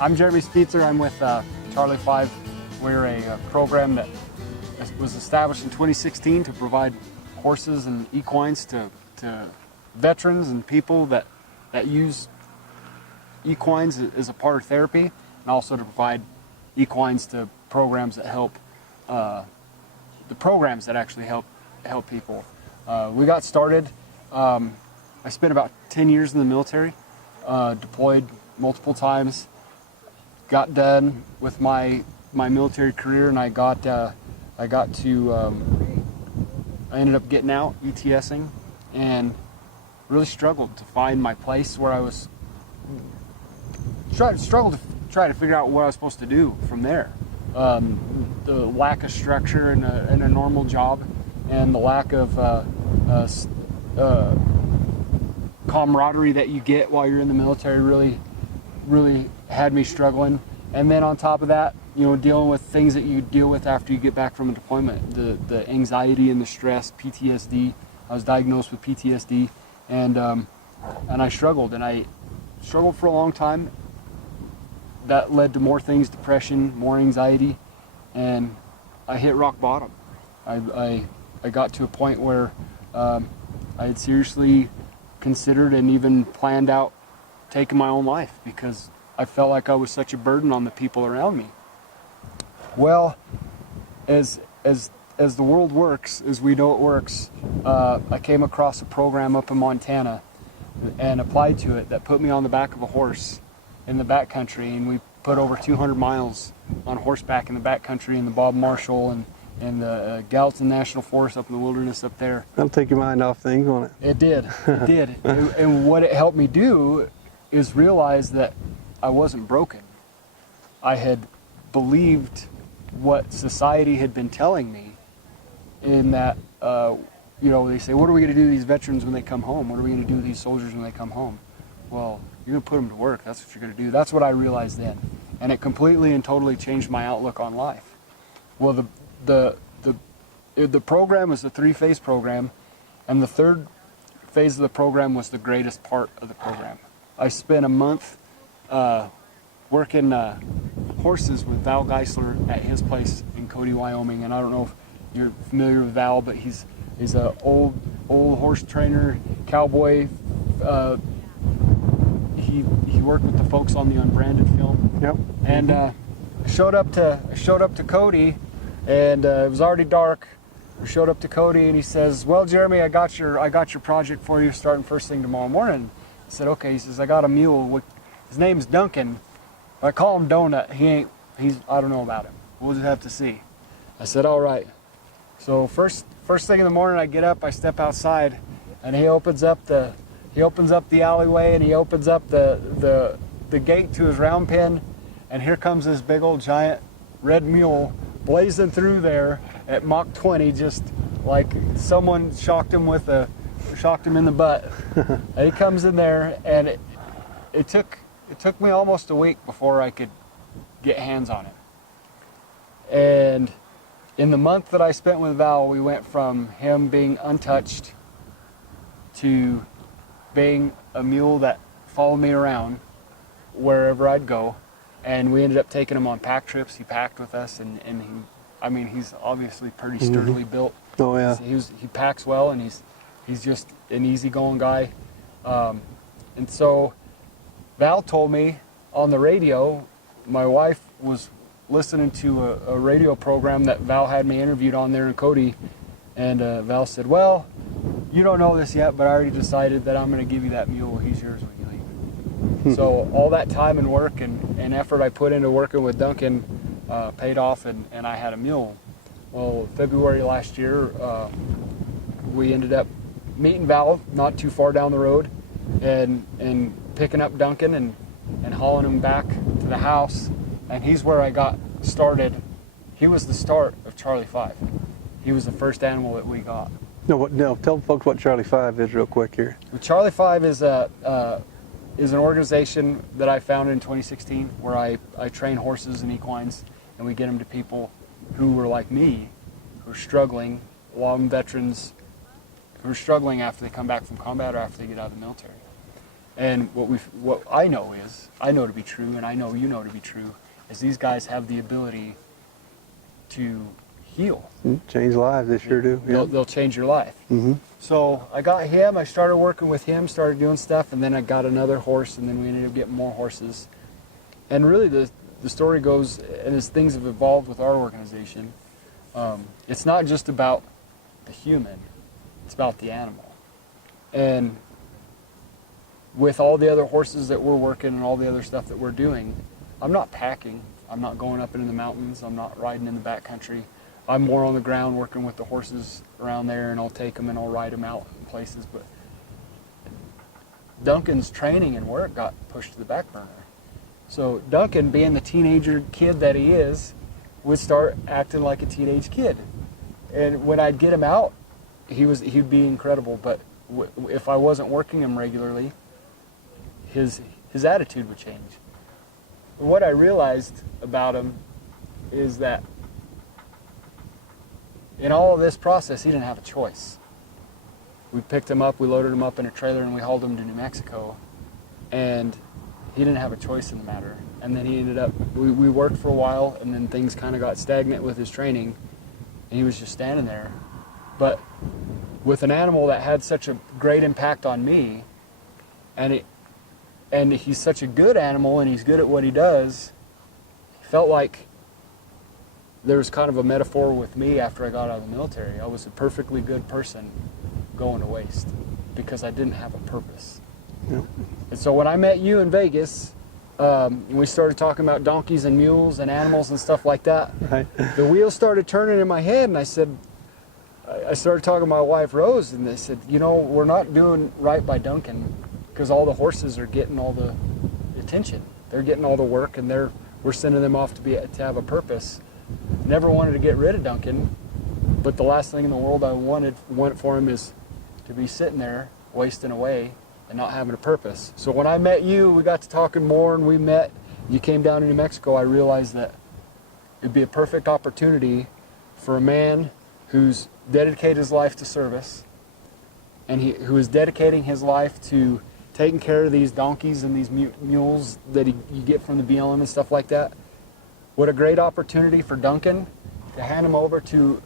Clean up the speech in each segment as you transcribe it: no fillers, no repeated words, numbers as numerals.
I'm Jeremy Spitzer. I'm with CharlieFive. We're a program that was established in 2016 to provide horses and equines to veterans and people that use equines as a part of therapy, and also to provide equines to programs that help, the programs that actually help people. We got started, I spent about 10 years in the military, deployed multiple times, got done with my military career, and I ended up getting out, ETSing, and really struggled to find my place where I was, struggled to try to figure out what I was supposed to do from there. The lack of structure in a normal job, and the lack of camaraderie that you get while you're in the military really had me struggling. And then on top of that, you know, dealing with things that you deal with after you get back from a deployment, the anxiety and the stress, PTSD. I was diagnosed with PTSD, and I struggled for a long time. That led to more things, depression, more anxiety, and I hit rock bottom. I got to a point where I had seriously considered and even planned out taking my own life because I felt like I was such a burden on the people around me. Well, as the world works, as we know it works, I came across a program up in Montana and applied to it that put me on the back of a horse in the backcountry, and we put over 200 miles on horseback in the backcountry in the Bob Marshall and the Gallatin National Forest up in the wilderness up there. That'll take your mind off things, won't it? It did, it did. And what it helped me do is realize that I wasn't broken. I had believed what society had been telling me, in that, you know, they say, what are we going to do to these veterans when they come home? What are we going to do to these soldiers when they come home? Well, you're going to put them to work. That's what you're going to do. That's what I realized then. And it completely and totally changed my outlook on life. Well, the program was a 3-phase program, and the third phase of the program was the greatest part of the program. I spent a month working horses with Val Geisler at his place in Cody, Wyoming. And I don't know if you're familiar with Val, but he's an old horse trainer, cowboy. He worked with the folks on the Unbranded film. Yep. And I showed up to Cody, and it was already dark. We showed up to Cody, and he says, "Well, Jeremy, I got your project for you starting first thing tomorrow morning." I said, "Okay." He says, "I got a mule. His name's Duncan. I call him Donut. I don't know about him. We'll just have to see." I said, "All right." So first thing in the morning, I get up, I step outside, and he opens up the alleyway, and he opens up the gate to his round pen, and here comes this big old giant red mule blazing through there at Mach 20, just like someone shocked him in the butt. And he comes in there, and it took me almost a week before I could get hands on it. And in the month that I spent with Val, we went from him being untouched to being a mule that followed me around wherever I'd go. And we ended up taking him on pack trips. He packed with us, and he's obviously pretty sturdily built. Oh yeah. He packs well, and he's just an easygoing guy. And so Val told me on the radio, my wife was listening to a radio program that Val had me interviewed on there in Cody, and Val said, "Well, you don't know this yet, but I already decided that I'm going to give you that mule. He's yours when you leave." So all that time and work and effort I put into working with Duncan paid off, and I had a mule. Well, February last year, we ended up meeting Val not too far down the road, and picking up Duncan and hauling him back to the house. And he's where I got started. He was the start of CharlieFive. He was the first animal that we got. No, tell folks what CharlieFive is real quick here. Well, CharlieFive is an organization that I founded in 2016, where I train horses and equines, and we get them to people who were like me, who are struggling, long veterans who are struggling after they come back from combat or after they get out of the military. And what I know to be true, and I know you know to be true, is these guys have the ability to heal. Change lives, they sure do. Yeah. They'll change your life. So I got him, I started working with him, started doing stuff, and then I got another horse, and then we ended up getting more horses. And really the story goes, and as things have evolved with our organization, it's not just about the human, it's about the animal. And with all the other horses that we're working and all the other stuff that we're doing, I'm not packing, I'm not going up into the mountains, I'm not riding in the backcountry. I'm more on the ground working with the horses around there, and I'll take them and I'll ride them out in places. But Duncans training and work got pushed to the back burner. So Duncan, being the teenager kid that he is, would start acting like a teenage kid. And when I'd get him out, he'd be incredible. But if I wasn't working him regularly, his attitude would change. And what I realized about him is that in all of this process, he didn't have a choice. We picked him up, we loaded him up in a trailer, and we hauled him to New Mexico. And he didn't have a choice in the matter. And then he ended up, we worked for a while, and then things kind of got stagnant with his training, and he was just standing there. But with an animal that had such a great impact on me, and he's such a good animal, and he's good at what he does, it felt like there was kind of a metaphor with me after I got out of the military. I was a perfectly good person going to waste because I didn't have a purpose. Yeah. And so when I met you in Vegas, we started talking about donkeys and mules and animals and stuff like that. Right. The wheels started turning in my head, and I started talking to my wife Rose, and they said, you know, we're not doing right by Duncan because all the horses are getting all the attention. They're getting all the work, and we're sending them off to have a purpose. Never wanted to get rid of Duncan, but the last thing in the world I wanted for him is to be sitting there wasting away and not having a purpose. So when I met you, we got to talking more, and we met. You came down to New Mexico. I realized that it'd be a perfect opportunity for a man who's dedicated his life to service, and who is dedicating his life to taking care of these donkeys and these mules that you get from the BLM and stuff like that. What a great opportunity for Duncan to hand him over to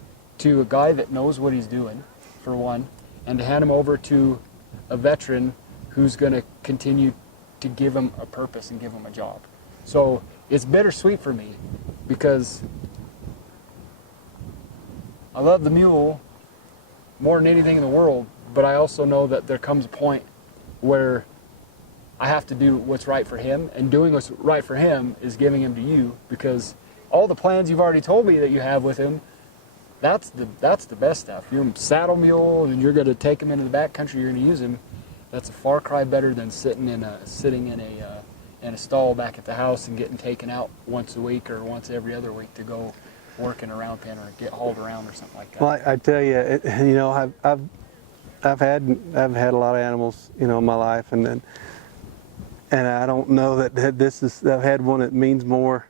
a guy that knows what he's doing, for one, and to hand him over to a veteran who's going to continue to give him a purpose and give him a job. So it's bittersweet for me because I love the mule more than anything in the world, but I also know that there comes a point where I have to do what's right for him, and doing what's right for him is giving him to you, because all the plans you've already told me that you have with him, that's the best stuff. You're a saddle mule, and you're going to take him into the backcountry, you're going to use him. That's a far cry better than sitting in a stall back at the house and getting taken out once a week or once every other week to go work in a round pen or get hauled around or something like that. Well, I tell you, you know, I've had a lot of animals, you know, in my life, and I don't know that I've had one that means more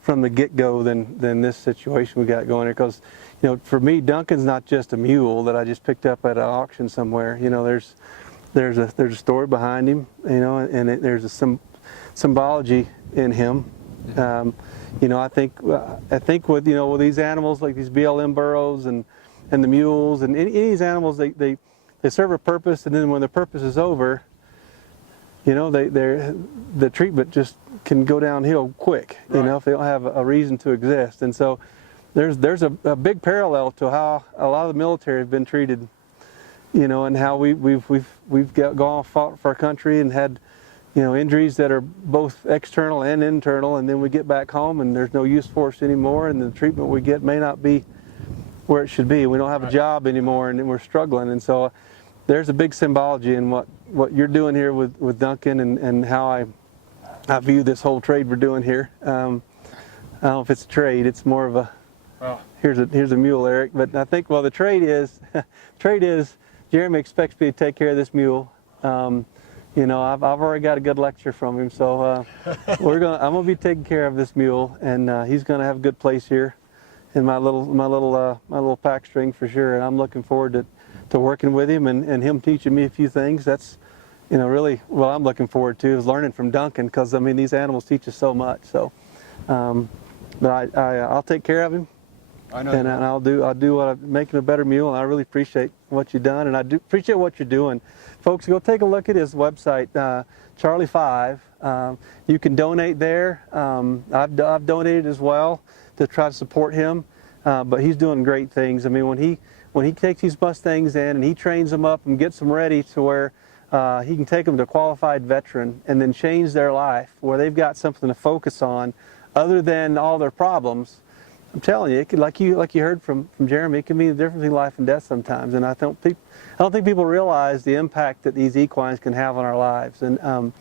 from the get-go than this situation we got going here. Because, you know, for me, Duncan's not just a mule that I just picked up at an auction somewhere. You know, there's a story behind him, you know, and there's a symbology in him. You know, I think with, you know, with these animals like these BLM burros and the mules and any of these animals, they serve a purpose, and then when the purpose is over, you know, the treatment just can go downhill quick. Right. You know, if they don't have a reason to exist. And so there's a big parallel to how a lot of the military have been treated, you know, and how we've gone fought for our country and had, you know, injuries that are both external and internal, and then we get back home and there's no use for us anymore, and the treatment we get may not be where it should be. We don't have a job anymore, and we're struggling. And so there's a big symbology in what you're doing here with Duncan, and how I view this whole trade we're doing here. I don't know if it's a trade, it's more of a, here's a mule, Eric. But I think, well, the trade is Jeremy expects me to take care of this mule. You know, I've already got a good lecture from him, so I'm gonna be taking care of this mule, and he's gonna have a good place here in my little pack string for sure. And I'm looking forward to working with him and him teaching me a few things. That's, really what I'm looking forward to is learning from Duncan, because I mean these animals teach us so much. So, but I'll take care of him. I know. And I'll do what I make him a better mule, and I really appreciate what you've done, and I do appreciate what you're doing. Folks, go take a look at his website, CharlieFive. You can donate there. I've donated as well to try to support him, but he's doing great things. I mean, when he takes these Mustangs in and he trains them up and gets them ready to where he can take them to a qualified veteran and then change their life, where they've got something to focus on other than all their problems. I'm telling you, it could, like you heard from Jeremy, it can be the difference between life and death sometimes. And I don't think people realize the impact that these equines can have on our lives. And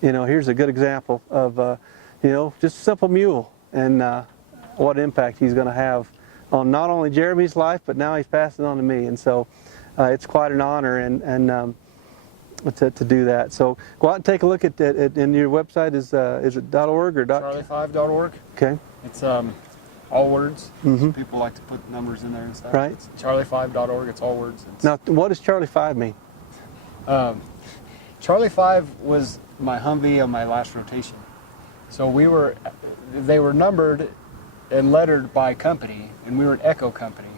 here's a good example of just a simple mule and what impact he's going to have on not only Jeremy's life, but now he's passing on to me. And so it's quite an honor and to do that. So go out and take a look at it. And your website is it .org or CharlieFive.org. Okay. It's all words. Mm-hmm. So people like to put numbers in there and stuff. Right. It's CharlieFive.org. It's all words. Now, what does CharlieFive mean? CharlieFive was my Humvee on my last rotation. So they were numbered and lettered by company, and we were an Echo company.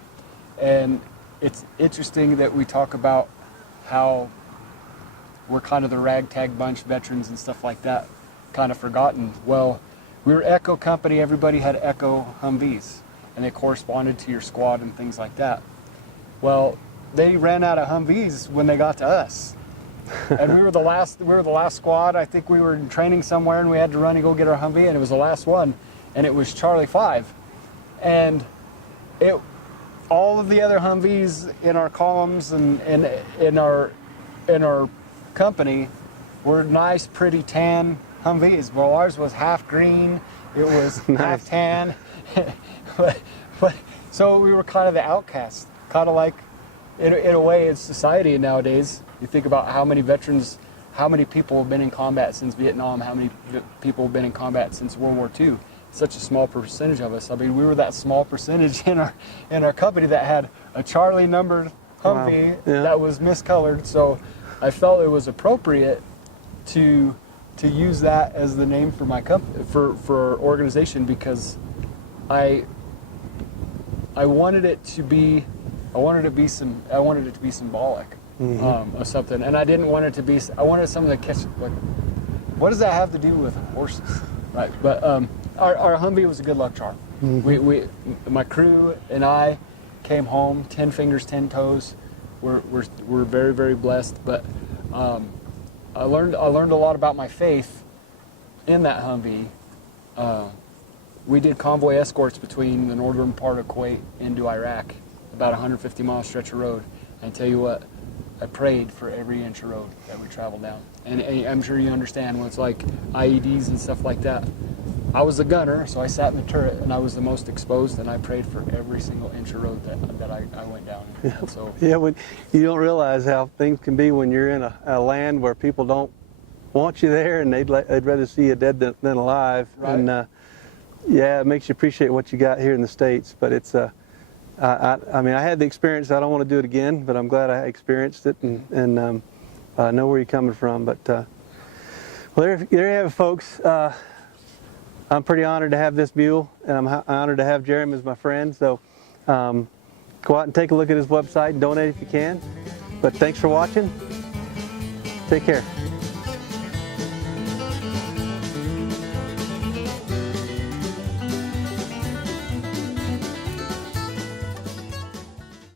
And it's interesting that we talk about how we're kind of the ragtag bunch, veterans and stuff like that, kind of forgotten. Well, we were Echo company, everybody had Echo Humvees, and they corresponded to your squad and things like that. Well, they ran out of Humvees when they got to us. And we were the last squad. I think we were in training somewhere and we had to run and go get our Humvee, and it was the last one, and it was CharlieFive. And all of the other Humvees in our columns and in our company were nice, pretty tan Humvees. Well, ours was half green, it was Nice. half tan, but so we were kind of the outcast, kind of like in a way in society nowadays. You think about how many veterans, how many people have been in combat since Vietnam, how many people have been in combat since World War II. Such a small percentage of us. I mean, we were that small percentage in our company that had a Charlie numbered Humvee. Wow. Yeah. That was miscolored. So I felt it was appropriate to use that as the name for my company, for our organization, because I wanted it to be symbolic. Mm-hmm. Of something, and I didn't want it to be. I wanted something to catch. Like, what does that have to do with horses, right? But our Humvee was a good luck charm. Mm-hmm. My crew and I came home 10 fingers, 10 toes. We're very, very blessed. But I learned a lot about my faith in that Humvee. We did convoy escorts between the northern part of Kuwait into Iraq, about 150-mile stretch of road. And I tell you what, I prayed for every inch of road that we traveled down. And I'm sure you understand when it's like IEDs and stuff like that. I was the gunner, so I sat in the turret, and I was the most exposed, and I prayed for every single inch of road that I went down. Yeah. So, yeah, when you don't realize how things can be when you're in a land where people don't want you there, and they'd rather see you dead than alive. Right. And yeah, it makes you appreciate what you got here in the States. But it's I mean, I had the experience. I don't want to do it again, but I'm glad I experienced it, and I know where you're coming from. But well, there you have it, folks. I'm pretty honored to have this mule, and I'm honored to have Jeremy as my friend. So go out and take a look at his website and donate if you can. But thanks for watching. Take care.